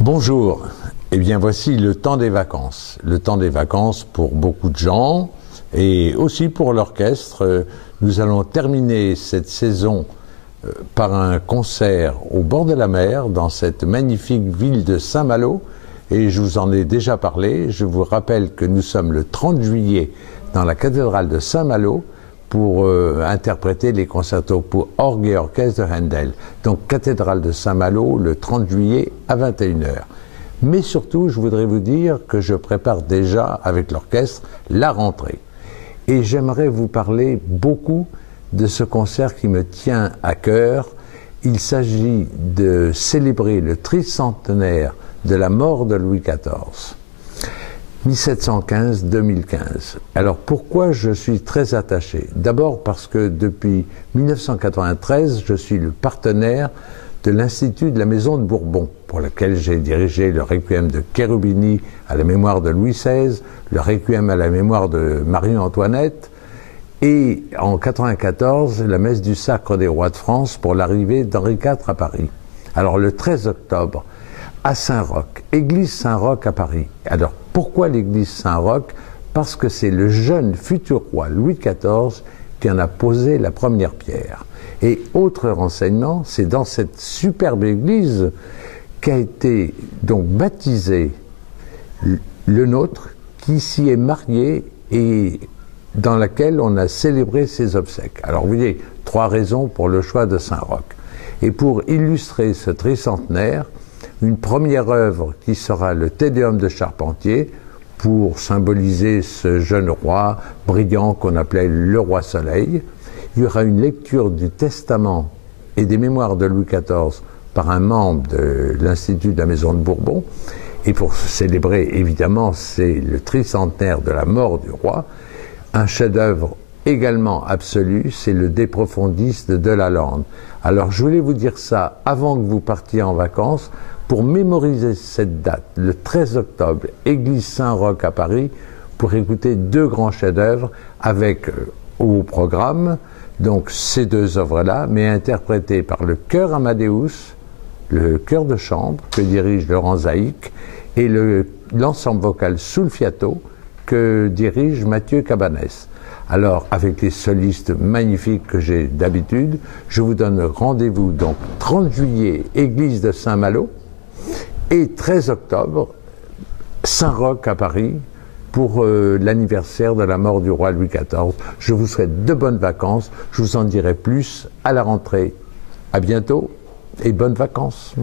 Bonjour, eh bien voici le temps des vacances. Le temps des vacances pour beaucoup de gens et aussi pour l'orchestre. Nous allons terminer cette saison par un concert au bord de la mer dans cette magnifique ville de Saint-Malo. Et je vous en ai déjà parlé. Je vous rappelle que nous sommes le 30 juillet dans la cathédrale de Saint-Malo pour interpréter les concertos pour orgue et orchestre de Handel. Donc cathédrale de Saint-Malo le 30 juillet à 21h. Mais surtout, je voudrais vous dire que je prépare déjà avec l'orchestre la rentrée. Et j'aimerais vous parler beaucoup de ce concert qui me tient à cœur. Il s'agit de célébrer le tricentenaire de la mort de Louis XIV. 1715-2015. Alors pourquoi je suis très attaché? D'abord parce que depuis 1993, je suis le partenaire de l'Institut de la Maison de Bourbon, pour lequel j'ai dirigé le Requiem de Cherubini à la mémoire de Louis XVI, le Requiem à la mémoire de Marie-Antoinette, et en 1994, la messe du Sacre des Rois de France pour l'arrivée d'Henri IV à Paris. Alors le 13 octobre, à Saint-Roch, église Saint-Roch à Paris. Alors pourquoi l'église Saint-Roch? Parce que c'est le jeune futur roi Louis XIV qui en a posé la première pierre. Et autre renseignement, c'est dans cette superbe église qu'a été donc baptisé le nôtre, qui s'y est marié et dans laquelle on a célébré ses obsèques. Alors vous voyez, 3 raisons pour le choix de Saint-Roch. Et pour illustrer ce tricentenaire, une première œuvre qui sera le Te Deum de Charpentier, pour symboliser ce jeune roi brillant qu'on appelait le roi Soleil. Il y aura une lecture du Testament et des mémoires de Louis XIV par un membre de l'Institut de la Maison de Bourbon. Et pour célébrer, évidemment, c'est le tricentenaire de la mort du roi. Un chef-d'œuvre également absolu, c'est le De Profundis de Delalande. Alors je voulais vous dire ça avant que vous partiez en vacances, pour mémoriser cette date, le 13 octobre, église Saint-Roch à Paris, pour écouter 2 grands chefs-d'œuvre avec au programme donc ces 2 œuvres-là, mais interprétées par le chœur Amadeus, le chœur de chambre que dirige Laurent Zaïc, et l'ensemble vocal Sulfiato que dirige Mathieu Cabanès. Alors, avec les solistes magnifiques que j'ai d'habitude, je vous donne rendez-vous donc 30 juillet, église de Saint-Malo, et 13 octobre, Saint-Roch à Paris, pour l'anniversaire de la mort du roi Louis XIV. Je vous souhaite de bonnes vacances. Je vous en dirai plus à la rentrée. À bientôt et bonnes vacances.